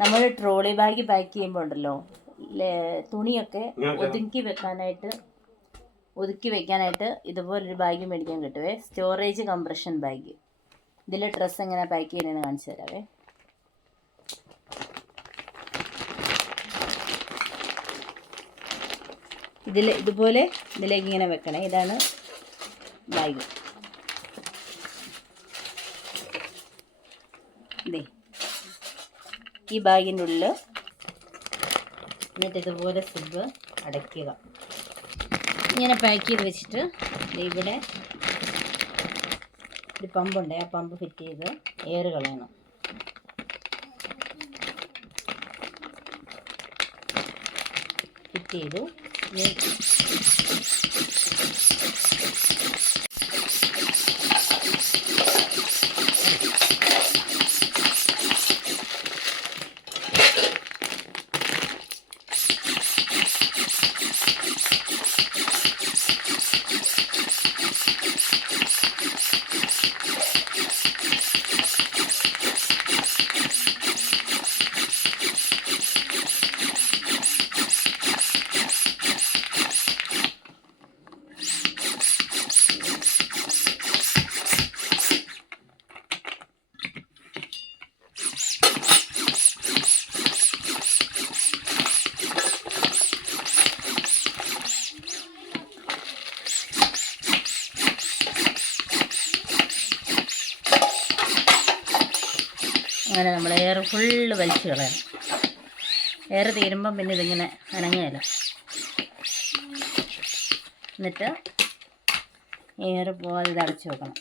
നമ്മൾ trolley bag pack ചെയ്യുമ്പോൾ ഉണ്ടല്ലോ തുണിയൊക്കെ ഒതുക്കി വെക്കാനായിട്ട് ഇതുപോലൊരു ബാഗ് മേടിക്കാൻ കിട്ടുവേ. Storage compression bag. ഇതിൽ ഡ്രസ്സ് എങ്ങനെ പാക്ക് ചെയ്യണമെന്ന് കാണിച്ചു തരാവേ. ഇതുപോലെ ഇതിലേക്ക് ഇങ്ങനെ വെക്കണേ. ഇതാണ് ബാഗ്. ഈ ബാഗിൻ്റെ ഉള്ളിൽ എന്നിട്ട് ഇതുപോലെ സിബ് അടയ്ക്കുക. ഇങ്ങനെ പാക്ക് ചെയ്ത് വെച്ചിട്ട് ഇവിടെ ഒരു പമ്പുണ്ട്. ആ പമ്പ് ഫിറ്റ് ചെയ്ത് എയർ കളയണം. ഫിറ്റ് ചെയ്തു. അങ്ങനെ നമ്മൾ എയർ ഫുള്ള് വലിച്ചു കളയണം. എയർ തീരുമ്പം പിന്നെ ഇതിങ്ങനെ അനങ്ങുകയില്ല. എന്നിട്ട് എയർ പോകാതെ ഇത് അടച്ചു വെക്കണം.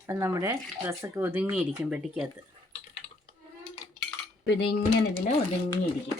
അപ്പം നമ്മുടെ ഡ്രസ്സൊക്കെ ഒതുങ്ങിയിരിക്കും പെട്ടിക്കകത്ത്. അപ്പം ഇതിങ്ങനെ ഒതുങ്ങിയിരിക്കും.